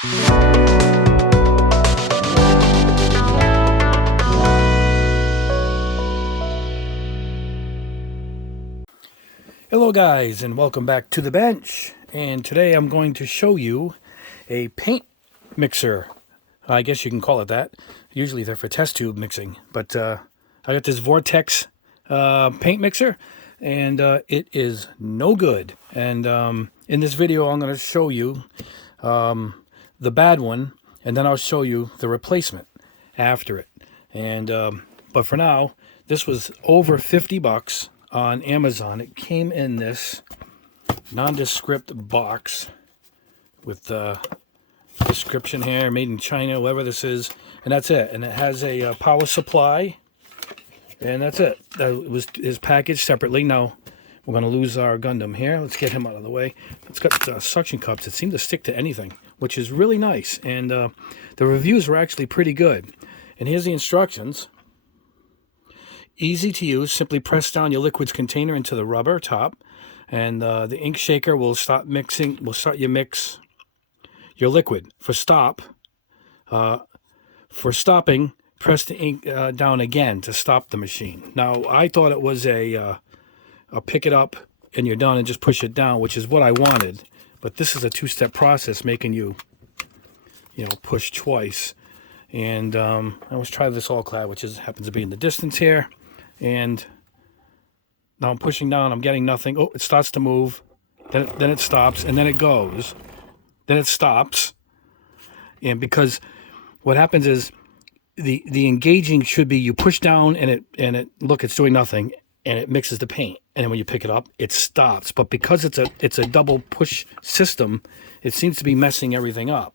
Hello guys, and welcome back to the bench. And today I'm going to show you a paint mixer. I guess you can call it that. Usually they're for test tube mixing, but I got this Vortex paint mixer, and it is no good. And in this video I'm going to show you the bad one, and then I'll show you the replacement after it. And but for now, this was over 50 bucks on Amazon. It came in this nondescript box with the description here, made in China, whatever this is, and that's it. And it has a power supply, and that's it. That is packaged separately. Now we're going to lose our Gundam here. Let's get him out of the way. It's got suction cups that seem to stick to anything, which is really nice. And the reviews were actually pretty good. And here's the instructions. Easy to use. Simply press down your liquids container into the rubber top, and the ink shaker will start mixing. Will start you mix your liquid. For stopping, press the ink down again to stop the machine. Now I thought it was a pick it up and you're done and just push it down, which is what I wanted. But this is a two-step process, making you push twice. And I always try this all clad, which happens to be in the distance here. And now I'm pushing down, I'm getting nothing. Oh, it starts to move, then it stops, and then it goes, then it stops. And because what happens is the engaging should be you push down and it look, it's doing nothing, and it mixes the paint. And then when you pick it up, it stops. But because it's a double push system, it seems to be messing everything up.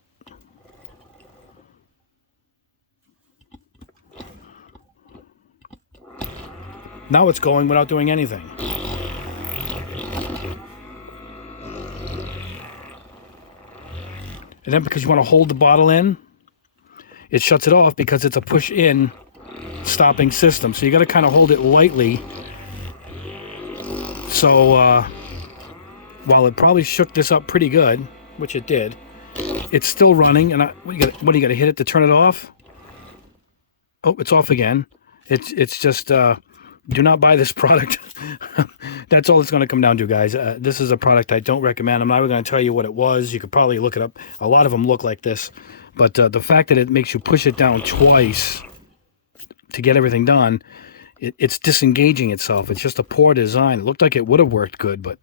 Now it's going without doing anything. And then because you want to hold the bottle in, it shuts it off because it's a push-in stopping system. So you got to kind of hold it lightly. So while it probably shook this up pretty good, which it did, it's still running. And what do you got to hit it to turn it off? Oh, it's off again. It's just... do not buy this product. That's all it's going to come down to, guys. This is a product I don't recommend. I'm not even going to tell you what it was. You could probably look it up. A lot of them look like this. But the fact that it makes you push it down twice to get everything done, it's disengaging itself. It's just a poor design. It looked like it would have worked good, but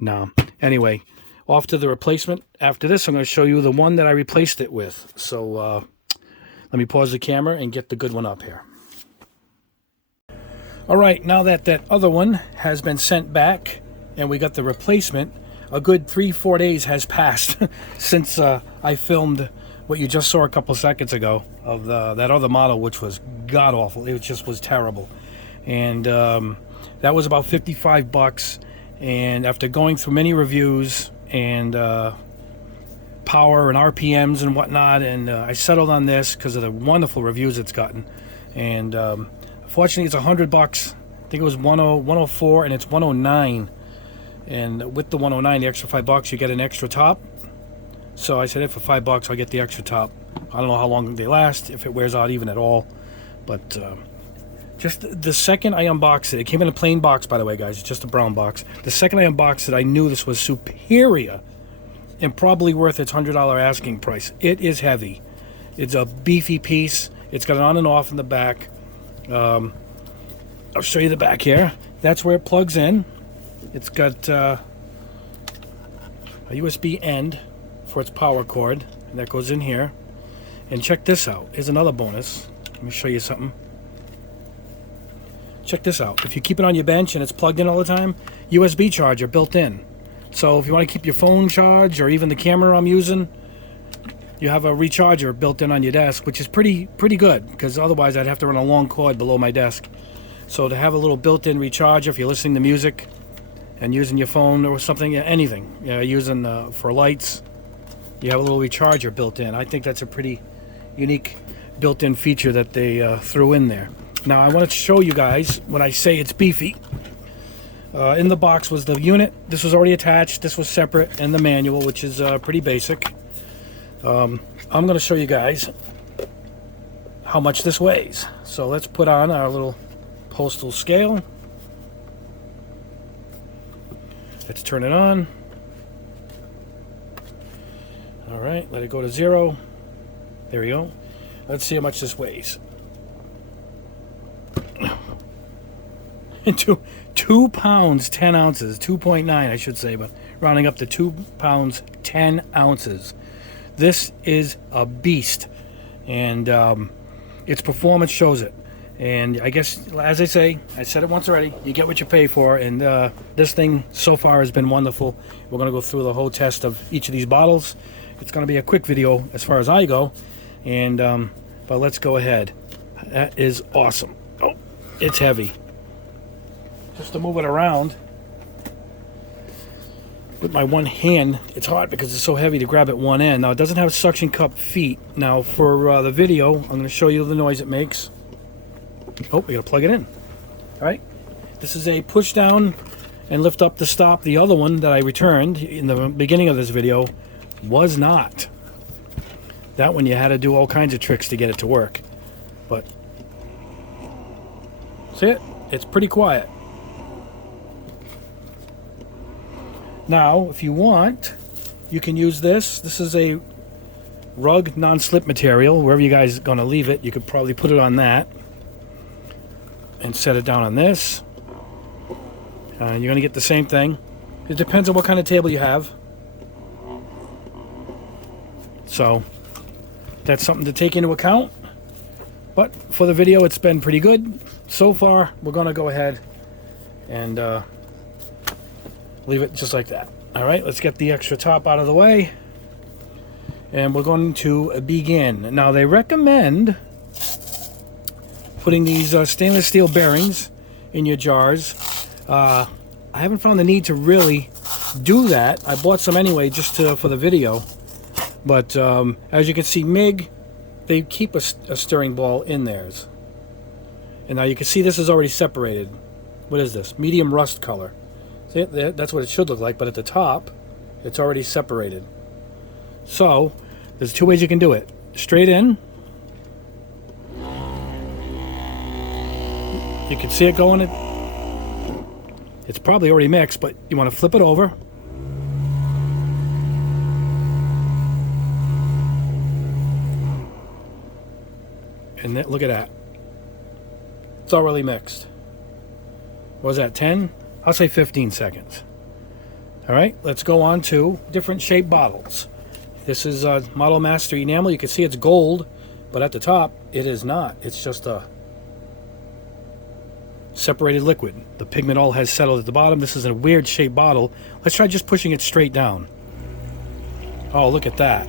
no. Anyway, off to the replacement. After this, I'm going to show you the one that I replaced it with. So let me pause the camera and get the good one up here. All right, now that other one has been sent back and we got the replacement, a good 3-4 days has passed since I filmed what you just saw a couple seconds ago of that other model, which was god-awful. It just was terrible. And that was about 55 bucks. And after going through many reviews and power and RPMs and whatnot, and I settled on this because of the wonderful reviews it's gotten. And fortunately, it's 100 bucks. I think it was 104, and it's 109. And with the 109, the extra 5 bucks, you get an extra top. So I said, if for 5 bucks, I'll get the extra top. I don't know how long they last, if it wears out even at all. But just the second I unboxed it came in a plain box, by the way, guys. It's just a brown box. The second I unboxed it, I knew this was superior and probably worth its $100 asking price. It is heavy. It's a beefy piece. It's got an on and off in the back. I'll show you the back here. That's where it plugs in. It's got a USB end for its power cord, and that goes in here. And check this out. Here's another bonus. Let me show you something. Check this out. If you keep it on your bench and it's plugged in all the time, USB charger built in. So if you want to keep your phone charged, or even the camera I'm using, you have a recharger built in on your desk, which is pretty good, because otherwise I'd have to run a long cord below my desk. So to have a little built-in recharger if you're listening to music and using your phone or something, anything, using for lights, you have a little recharger built in. I think that's a pretty unique built-in feature that they threw in there. Now I want to show you guys when I say it's beefy. In the box was the unit. This was already attached. This was separate, and the manual, which is pretty basic. I'm going to show you guys how much this weighs. So let's put on our little postal scale. Let's turn it on. All right, let it go to 0. There we go. Let's see how much this weighs. 2 pounds 10 ounces, 2.9 I should say, but rounding up to 2 pounds 10 ounces. This is a beast, and its performance shows it. And I guess, as I say, I said it once already, you get what you pay for, and this thing so far has been wonderful. We're going to go through the whole test of each of these bottles. It's going to be a quick video as far as I go, and but let's go ahead. That is awesome. Oh, it's heavy. Just to move it around with my one hand, it's hard because it's so heavy to grab at one end. Now, it doesn't have suction cup feet. Now, for the video, I'm going to show you the noise it makes. Oh, we got to plug it in. All right. This is a push down and lift up to stop. The other one that I returned in the beginning of this video was not. That one you had to do all kinds of tricks to get it to work. But see it? It's pretty quiet. Now, if you want, you can use this. This is a rug non-slip material. Wherever you guys are going to leave it, you could probably put it on that and set it down on this. You're going to get the same thing. It depends on what kind of table you have. So that's something to take into account. But for the video, it's been pretty good so far. We're going to go ahead and leave it just like that. All right, let's get the extra top out of the way, and we're going to begin. Now, they recommend putting these stainless steel bearings in your jars. I haven't found the need to really do that. I bought some anyway just for the video, but as you can see, MIG, they keep a stirring ball in theirs. And now you can see this is already separated. What is this? Medium rust color. See, that's what it should look like, but at the top, it's already separated. So, there's 2 ways you can do it. Straight in. You can see it going. It's probably already mixed, but you want to flip it over. And then, look at that. It's already mixed. What was that, 10? I'll say 15 seconds. All right, let's go on to different shaped bottles. This is Model Master Enamel. You can see it's gold, but at the top, it is not. It's just a separated liquid. The pigment all has settled at the bottom. This is a weird shaped bottle. Let's try just pushing it straight down. Oh, look at that.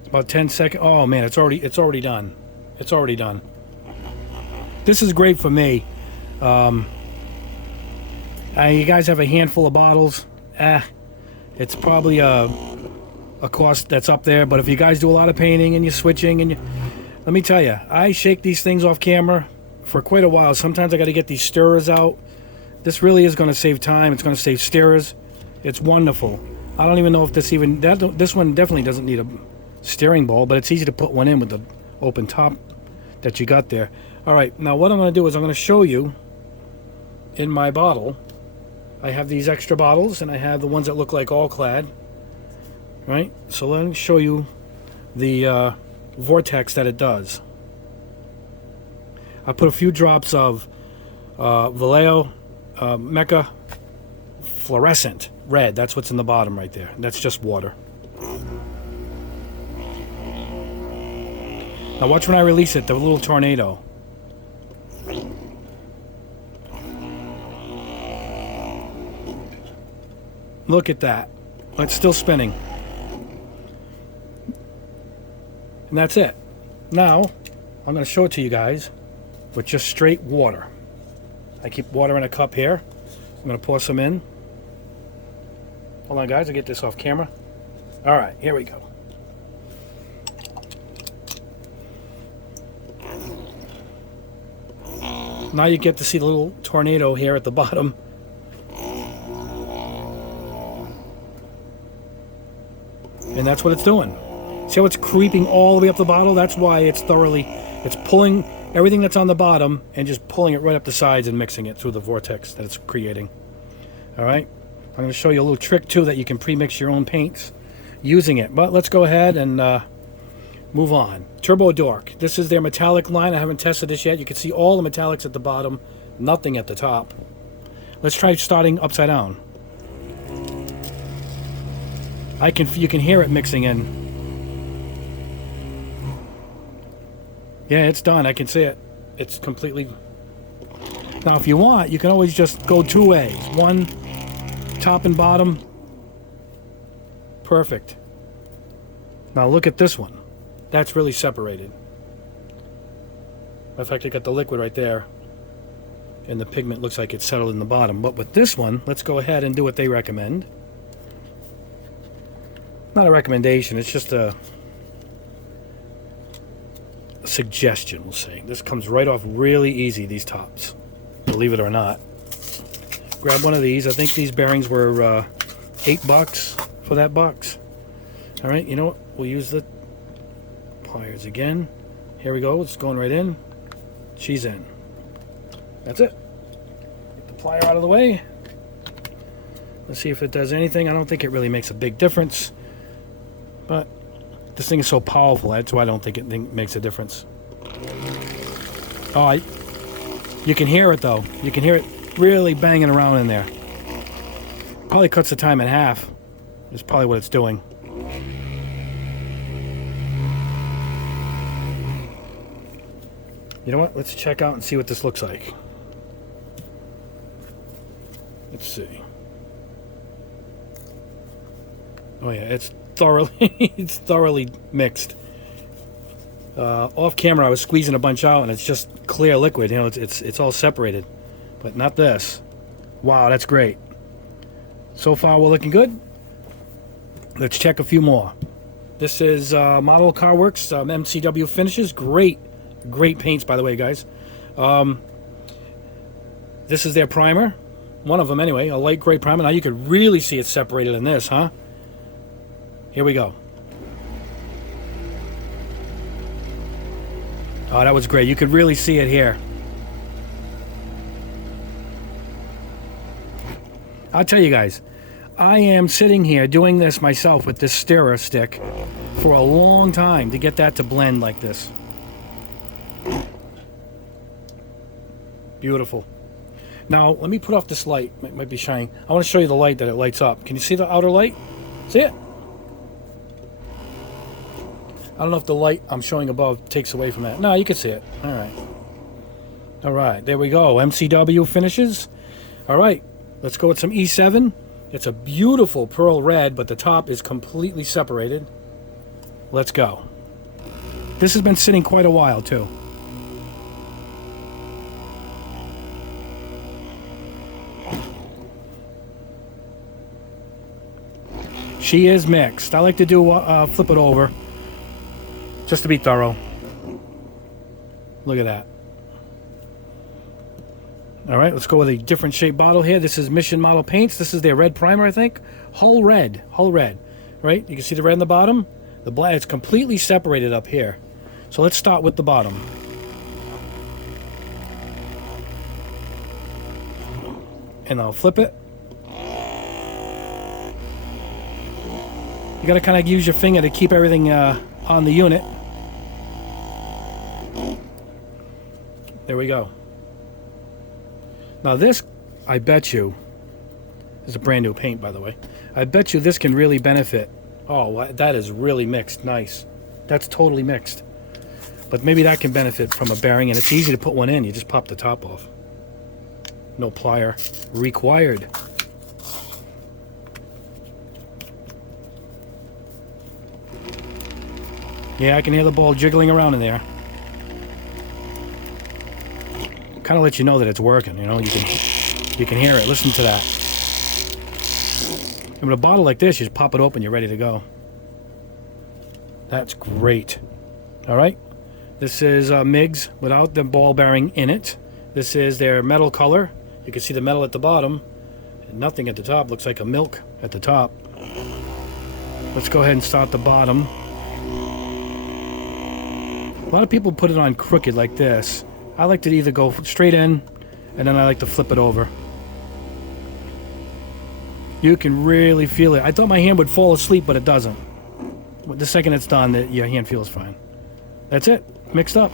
It's about 10 seconds. Oh man, it's already done. It's already done. This is great for me. You guys have a handful of bottles. It's probably a cost that's up there. But if you guys do a lot of painting and you're switching, let me tell you, I shake these things off camera for quite a while. Sometimes I got to get these stirrers out. This really is going to save time. It's going to save stirrers. It's wonderful. I don't even know if this one definitely doesn't need a steering ball, but it's easy to put one in with the open top that you got there. All right, now what I'm going to do is I'm going to show you in my bottle. I have these extra bottles, and I have the ones that look like all clad. Right? So let me show you the vortex that it does. I put a few drops of Vallejo Mecha Fluorescent Red. That's what's in the bottom right there. That's just water. Now watch when I release it, the little tornado. Look at that. It's still spinning. And that's it. Now, I'm going to show it to you guys with just straight water. I keep water in a cup here. I'm going to pour some in. Hold on, guys. I'll get this off camera. All right, here we go. Now you get to see the little tornado here at the bottom. And that's what it's doing. See how it's creeping all the way up the bottle? That's why it's pulling everything that's on the bottom and just pulling it right up the sides and mixing it through the vortex that it's creating. All right, I'm going to show you a little trick too that you can pre-mix your own paints using it. But let's go ahead and move on. Turbo Dork. This is their metallic line. I haven't tested this yet. You can see all the metallics at the bottom, nothing at the top. Let's try starting upside down. You can hear it mixing in. Yeah, it's done. I can see it. It's completely... Now, if you want, you can always just go two ways. One, top and bottom. Perfect. Now, look at this one. That's really separated. In fact, I got the liquid right there. And the pigment looks like it's settled in the bottom. But with this one, let's go ahead and do what they recommend. Not a recommendation. It's just a suggestion, we'll say. This comes right off really easy, these tops, believe it or not. Grab one of these. I think these bearings were $8 for that box. All right, you know what? We'll use the pliers again. Here we go. It's going right in. She's in. That's it. Get the plier out of the way. Let's see if it does anything. I don't think it really makes a big difference, but this thing is so powerful, that's why I don't think it makes a difference. Oh, you can hear it though. You can hear it really banging around in there. Probably cuts the time in half. That's probably what it's doing. You know what? Let's check out and see what this looks like. Let's see. Oh yeah, it's thoroughly mixed. Off camera, I was squeezing a bunch out, and it's just clear liquid. You know, it's all separated, but not this. Wow, that's great. So far, we're looking good. Let's check a few more. This is Model Car Works MCW finishes. Great paints, by the way, guys. This is their primer. One of them, anyway. A light gray primer. Now you could really see it separated in this, huh? Here we go. Oh, that was great. You could really see it here. I'll tell you guys, I am sitting here doing this myself with this stirrer stick for a long time to get that to blend like this. Beautiful. Now, let me put off this light. It might be shining. I want to show you the light that it lights up. Can you see the outer light? See it? I don't know if the light I'm showing above takes away from that. No, you can see it. All right. All right, there we go. MCW finishes. All right, let's go with some E7. It's a beautiful pearl red, but the top is completely separated. Let's go. This has been sitting quite a while, too. She is mixed. I like to do flip it over, just to be thorough. Look at that. All right, let's go with a different shape bottle here. This is Mission Model Paints. This is their red primer, I think. Hull red, right? You can see the red in the bottom. The black, it's completely separated up here. So let's start with the bottom. And I'll flip it. You gotta kind of use your finger to keep everything on the unit. There we go. Now this, I bet you, is a brand new paint, by the way. I bet you this can really benefit. Oh, that is really mixed. Nice. That's totally mixed. But maybe that can benefit from a bearing, and it's easy to put one in. You just pop the top off. No plier required. Yeah, I can hear the ball jiggling around in there. Kind of let you know that it's working, you know. You can hear it. Listen to that. And with a bottle like this, you just pop it open, you're ready to go. That's great. All right. This is MIGs without the ball bearing in it. This is their metal color. You can see the metal at the bottom and nothing at the top. Looks like a milk at the top. Let's go ahead and start the bottom. A lot of people put it on crooked like this. I like to either go straight in, and then I like to flip it over. You can really feel it. I thought my hand would fall asleep, but it doesn't. The second it's done, your hand feels fine. That's it. Mixed up.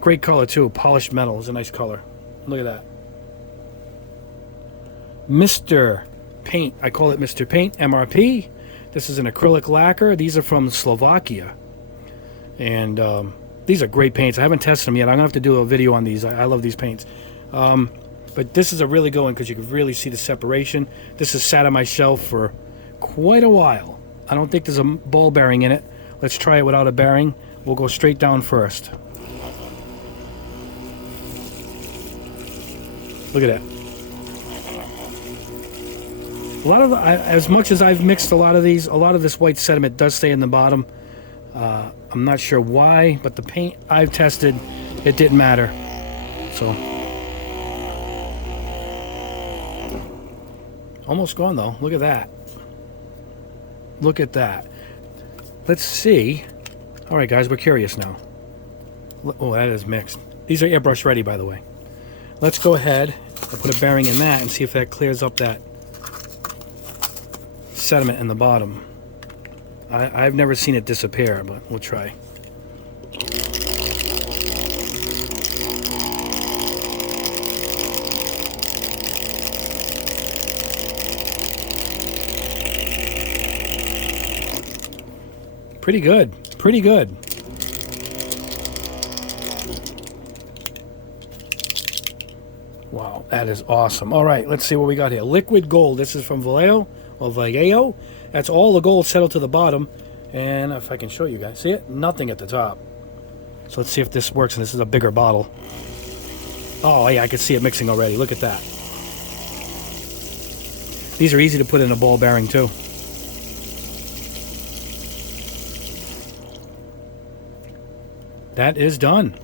Great color, too. Polished metal is a nice color. Look at that. Mr. Paint. I call it Mr. Paint, MRP. This is an acrylic lacquer. These are from Slovakia. And these are great paints. I haven't tested them yet. I'm going to have to do a video on these. I love these paints. But this is a really good one because you can really see the separation. This has sat on my shelf for quite a while. I don't think there's a ball bearing in it. Let's try it without a bearing. We'll go straight down first. Look at that. A lot of as much as I've mixed a lot of these, a lot of this white sediment does stay in the bottom. I'm not sure why, but the paint I've tested, it didn't matter. So almost gone though. Look at that. Look at that. Let's see. All right, guys, we're curious now. Oh, that is mixed. These are airbrush ready, by the way. Let's go ahead and put a bearing in that and see if that clears up that sediment in the bottom. I've never seen it disappear, but we'll try. Pretty good. Pretty good. Wow, that is awesome. All right, let's see what we got here. Liquid gold. This is from Vallejo. Or Vallejo. That's all the gold settled to the bottom. And if I can show you guys. See it? Nothing at the top. So let's see if this works. And this is a bigger bottle. Oh, yeah, I can see it mixing already. Look at that. These are easy to put in a ball bearing, too. That is done.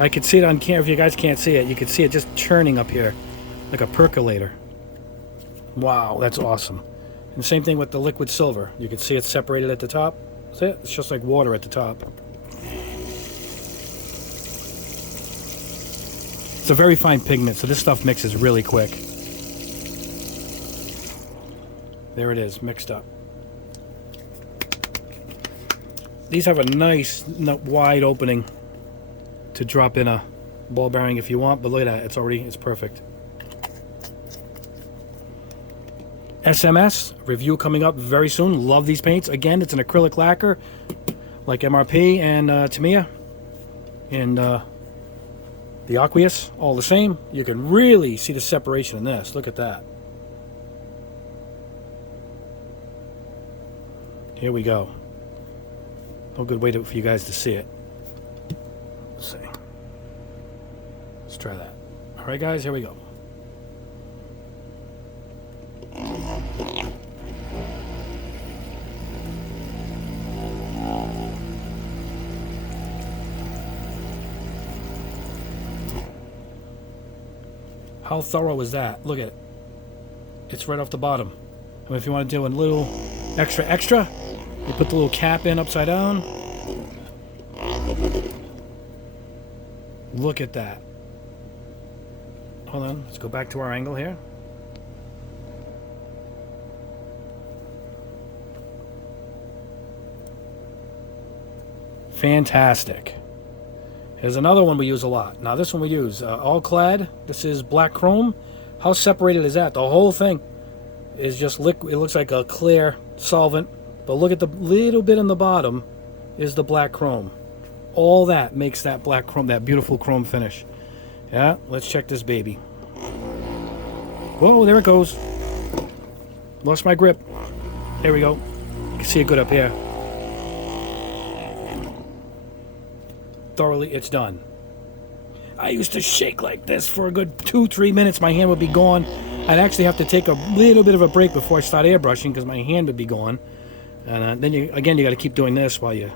I can see it on camera. If you guys can't see it, you can see it just churning up here like a percolator. Wow, that's awesome. And the same thing with the liquid silver. You can see it separated at the top. See it? It's just like water at the top. It's a very fine pigment, so this stuff mixes really quick. There it is, mixed up. These have a nice wide opening to drop in a ball bearing if you want, but look at that, it's perfect. SMS review coming up very soon. Love these paints. Again, it's an acrylic lacquer like MRP and Tamiya and the Aqueous, all the same. You can really see the separation in this. Look at that. Here we go. No good way for you guys to see it. Let's see. Let's try that. All right, guys, here we go. How thorough is that? Look at it. It's right off the bottom. I mean, if you want to do a little extra, you put the little cap in upside down. Look at that. Hold on, let's go back to our angle here. Fantastic. Here's another one we use a lot. Now this one we use all clad. This is black chrome. How separated is that? The whole thing is just liquid. It looks like a clear solvent. But look at the little bit on the bottom is the black chrome. All that makes that black chrome, that beautiful chrome finish. Yeah, let's check this baby. Whoa, there it goes. Lost my grip. There we go. You can see it good up here. Thoroughly, it's done. I used to shake like this for a good 2-3 minutes. My hand would be gone. I'd actually have to take a little bit of a break before I start airbrushing because my hand would be gone. And then you got to keep doing this while you're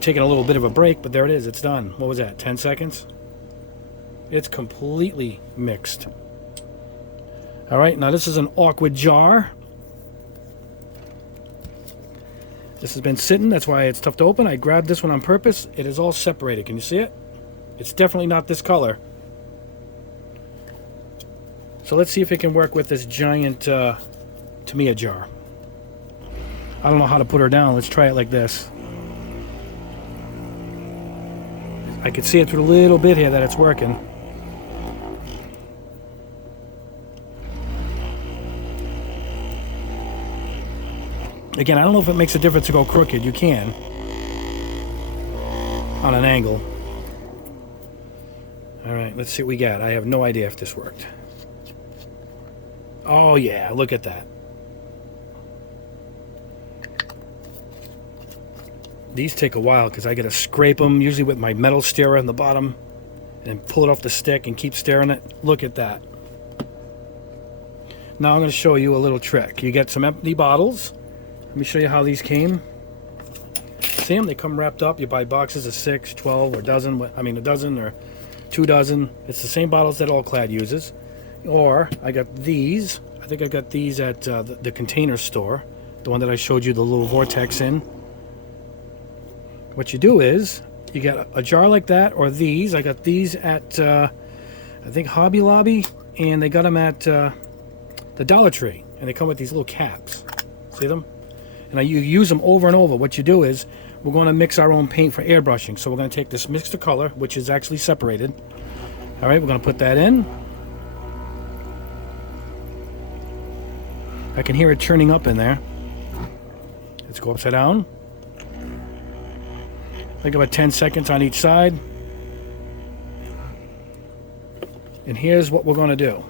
taking a little bit of a break. But there it is. It's done. What was that? 10 seconds? It's completely mixed. All right, now this is an awkward jar. This has been sitting, that's why it's tough to open. I grabbed this one on purpose. It is all separated. Can you see it? It's definitely not this color. So let's see if it can work with this giant Tamiya jar. I don't know how to put her down. Let's try it like this. I can see it through a little bit here that it's working. Again, I don't know if it makes a difference to go crooked. You can. On an angle. Alright, let's see what we got. I have no idea if this worked. Oh yeah, look at that. These take a while because I got to scrape them, usually with my metal stirrer in the bottom, and pull it off the stick and keep stirring it. Look at that. Now I'm going to show you a little trick. You get some empty bottles. Let me show you how these came. See them? They come wrapped up. You buy boxes of 6, 12, or a dozen. I mean, a dozen or 2 dozen. It's the same bottles that All Clad uses. Or I got these. I think I got these at the container store. The one that I showed you the little vortex in. What you do is, you get a jar like that, or these. I got these at, I think, Hobby Lobby. And they got them at the Dollar Tree. And they come with these little caps. See them? And you use them over and over. What you do is, we're going to mix our own paint for airbrushing. So we're going to take this mixed color, which is actually separated. All right, we're going to put that in. I can hear it churning up in there. Let's go upside down. Think about 10 seconds on each side. And here's what we're going to do.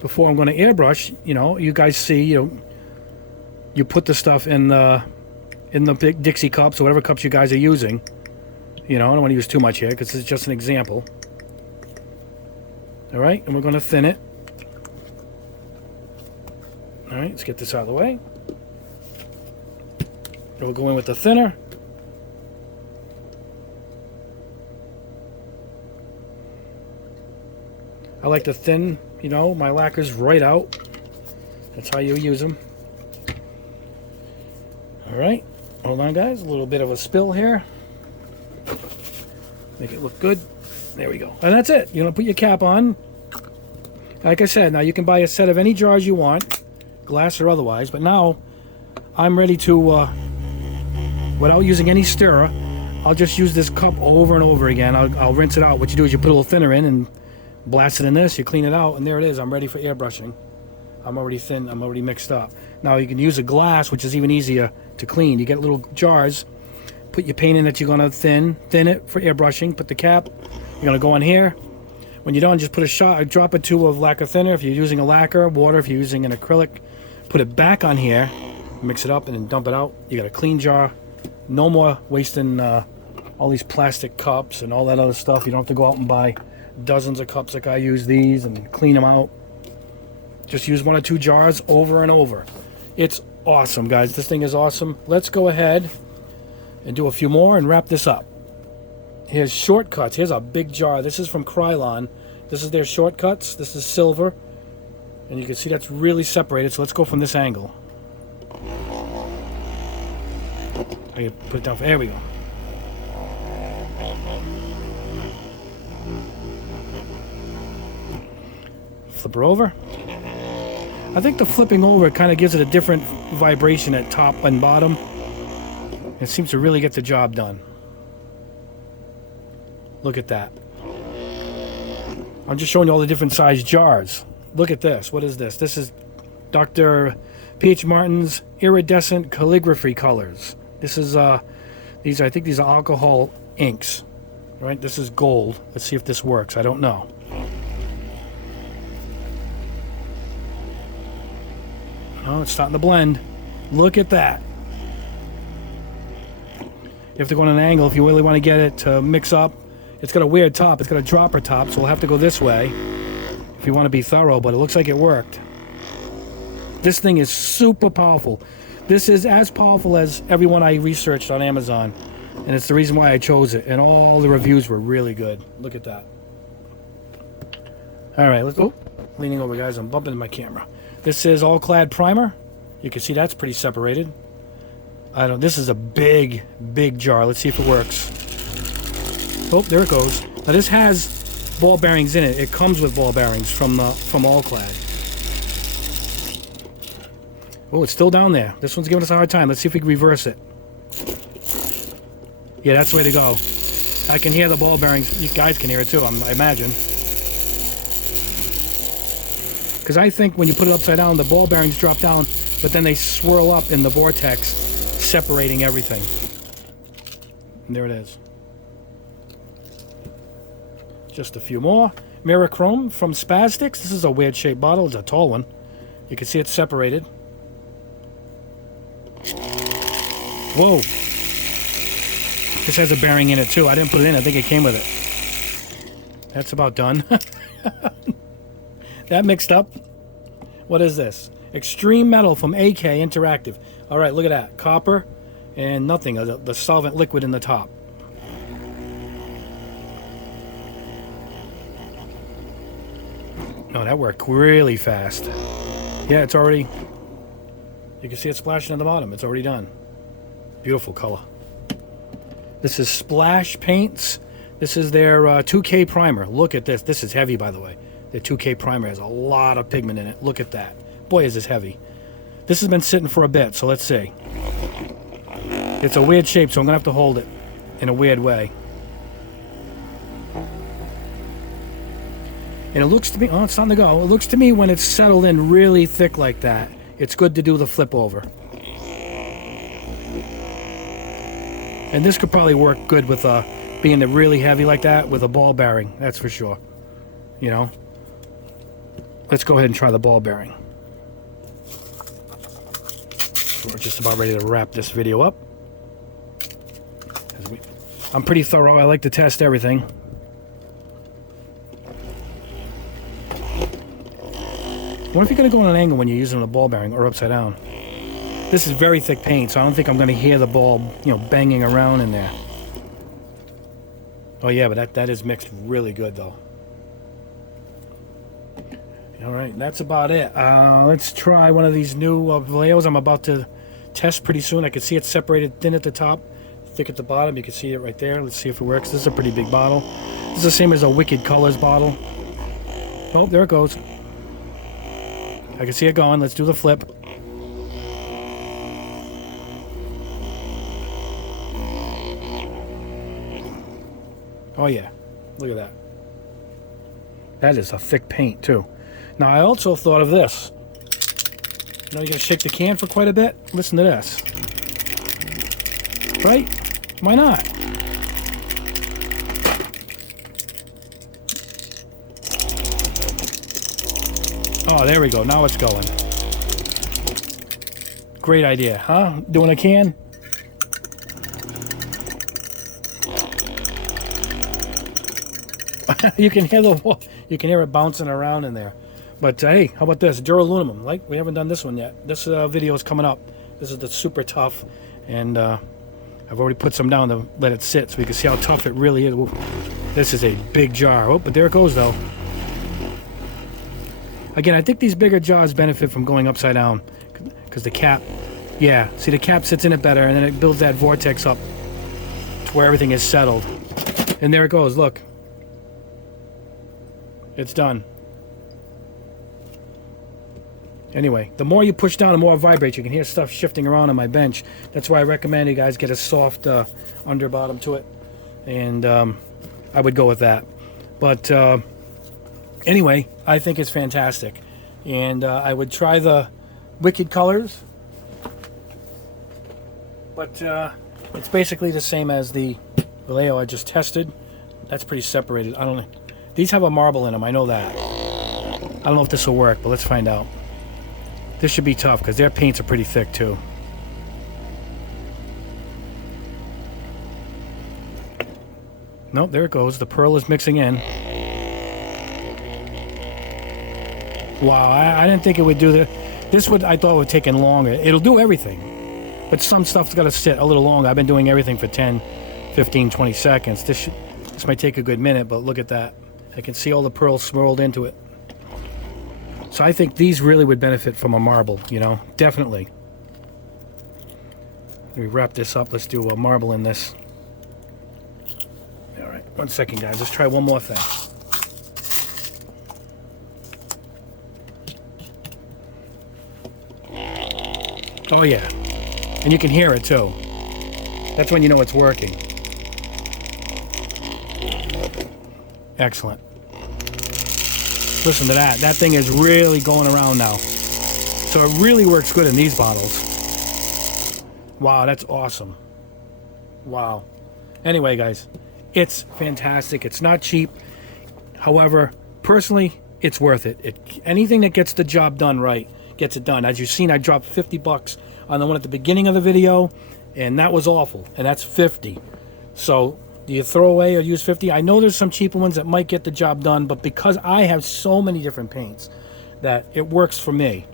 Before I'm going to airbrush, you know, you guys see, you put the stuff in the big Dixie cups or whatever cups you guys are using. You know, I don't want to use too much here because it's just an example. All right, and we're going to thin it. All right, let's get this out of the way. And we'll go in with the thinner. I like to thin, you know, my lacquers right out. That's how you use them. All right, hold on, guys. A little bit of a spill here. Make it look good. There we go. And that's it. You're going to put your cap on. Like I said, now you can buy a set of any jars you want, glass or otherwise. But now I'm ready to, without using any stirrer, I'll just use this cup over and over again. I'll rinse it out. What you do is you put a little thinner in and blast it in this. You clean it out, and there it is. I'm ready for airbrushing. I'm already thin. I'm already mixed up. Now you can use a glass, which is even easier to clean. You get little jars. Put your paint in that you're going to thin it for airbrushing. Put the cap. You're going to go in here. When you're done, just put a drop or two of lacquer thinner. If you're using a lacquer, water, if you're using an acrylic, put it back on here, mix it up, and then dump it out. You got a clean jar. No more wasting all these plastic cups and all that other stuff. You don't have to go out and buy dozens of cups like I use these and clean them out. Just use 1 or 2 jars over and over. It's awesome, guys. This thing is awesome. Let's go ahead and do a few more and wrap this up. Here's shortcuts. Here's a big jar. This is from Krylon. This is their shortcuts. This is silver. And you can see that's really separated. So let's go from this angle. I can put it down. There we go. Flip her over. I think the flipping over kind of gives it a different vibration at top and bottom. It seems to really get the job done. Look at that. I'm just showing you all the different size jars. Look at this. What is this? This is Dr. P.H. Martin's iridescent calligraphy colors. This is I think these are alcohol inks. Right? This is gold. Let's see if this works. I don't know. Oh, it's starting to blend. Look at that. You have to go on an angle if you really want to get it to mix up. It's got a weird top. It's got a dropper top, so we'll have to go this way if you want to be thorough, but it looks like it worked. This thing is super powerful. This is as powerful as everyone I researched on Amazon, and it's the reason why I chose it, and all the reviews were really good. Look at that. All right, let's go. Leaning over, guys. I'm bumping my camera. This is all clad primer. You can see that's pretty separated. This is a big, big jar. Let's see if it works. Oh, there it goes. Now this has ball bearings in it. It comes with ball bearings from all clad. Oh, it's still down there. This one's giving us a hard time. Let's see if we can reverse it. Yeah, that's the way to go. I can hear the ball bearings. You guys can hear it too, I imagine. Because I think when you put it upside down, the ball bearings drop down, but then they swirl up in the vortex, separating everything. And there it is. Just a few more. Mirror Chrome from Spastics. This is a weird shaped bottle. It's a tall one. You can see it's separated. Whoa. This has a bearing in it too. I didn't put it in. I think it came with it. That's about done. That mixed up. What is this? Extreme Metal from AK Interactive. All right, look at that. Copper and nothing. The solvent liquid in the top. No, that worked really fast. Yeah, it's already... You can see it splashing on the bottom. It's already done. Beautiful color. This is Splash Paints. This is their 2K primer. Look at this. This is heavy, by the way. The 2K primer has a lot of pigment in it. Look at that. Boy, is this heavy. This has been sitting for a bit, so let's see. It's a weird shape, so I'm going to have to hold it in a weird way. And it looks to me... Oh, it's starting to go. It looks to me when it's settled in really thick like that, it's good to do the flip over. And this could probably work good with being really heavy like that with a ball bearing. That's for sure. You know? Let's go ahead and try the ball bearing. We're just about ready to wrap this video up. I'm pretty thorough. I like to test everything. What if you're going to go on an angle when you're using a ball bearing or upside down? This is very thick paint, so I don't think I'm going to hear the ball, banging around in there. Oh yeah, but that is mixed really good though. All right, that's about it. Let's try one of these new Valeos I'm about to test pretty soon. I can see it separated thin at the top, thick at the bottom. You can see it right there. Let's see if it works. This is a pretty big bottle. This is the same as a Wicked Colors bottle. Oh, there it goes. I can see it going. Let's do the flip. Oh yeah, look at that. That is a thick paint too. Now I also thought of this. You gotta shake the can for quite a bit. Listen to this. Right? Why not? Oh, there we go. Now it's going. Great idea, huh? Doing a can? You can hear it bouncing around in there. But hey, how about this? Duraluminum. Like, we haven't done this one yet. This video is coming up. This is the super tough, and I've already put some down to let it sit so we can see how tough it really is. Ooh, this is a big jar. Oh, but there it goes though. Again, I think these bigger jars benefit from going upside down because the cap, yeah, see the cap sits in it better, and then it builds that vortex up to where everything is settled. And there it goes. Look. It's done. Anyway, the more you push down, the more it vibrates. You can hear stuff shifting around on my bench. That's why I recommend you guys get a soft under bottom to it. And I would go with that. But anyway, I think it's fantastic. And I would try the Wicked Colors. But it's basically the same as the Vallejo I just tested. That's pretty separated. I don't know. These have a marble in them, I know that. I don't know if this will work, but let's find out. This should be tough, because their paints are pretty thick, too. Nope, there it goes. The pearl is mixing in. Wow, I didn't think it would do that. This would, I thought would take in longer. It'll do everything. But some stuff's got to sit a little longer. I've been doing everything for 10, 15, 20 seconds. This might take a good minute, but look at that. I can see all the pearls swirled into it. So I think these really would benefit from a marble, you know, definitely. Let me wrap this up. Let's do a marble in this. All right, 1 second, guys. Let's try one more thing. Oh yeah, and you can hear it too. That's when you know it's working. Excellent. Listen to that. That thing is really going around now. So it really works good in these bottles. Wow, that's awesome. Wow. Anyway, guys, it's fantastic. It's not cheap. However, personally, it's worth it. Anything that gets the job done right gets it done. As you've seen, I dropped 50 bucks on the one at the beginning of the video, and that was awful, and that's 50. So do you throw away or use 50? I know there's some cheaper ones that might get the job done, but because I have so many different paints that it works for me,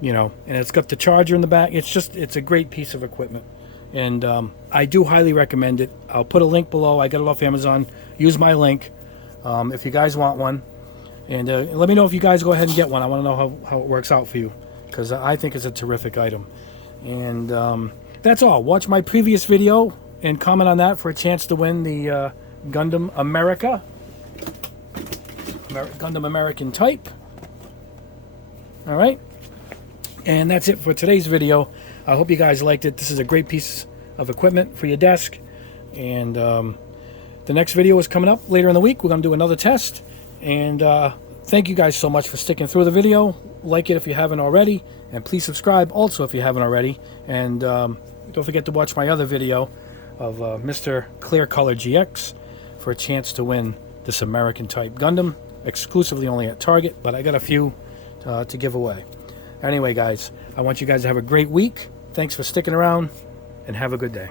you know, and it's got the charger in the back. It's a great piece of equipment, and I do highly recommend it. I'll put a link below. I got it off Amazon. Use my link if you guys want one. And let me know if you guys go ahead and get one. I want to know how it works out for you, because I think it's a terrific item. And that's all. Watch my previous video and comment on that for a chance to win the Gundam America. Gundam American type. All right. And that's it for today's video. I hope you guys liked it. This is a great piece of equipment for your desk. And the next video is coming up later in the week. We're going to do another test. And thank you guys so much for sticking through the video. Like it if you haven't already, and please subscribe also if you haven't already. And don't forget to watch my other video of Mr. Clear Color GX for a chance to win this American type Gundam, exclusively only at Target, but I got a few to give away. Anyway, guys, I want you guys to have a great week. Thanks for sticking around, and have a good day.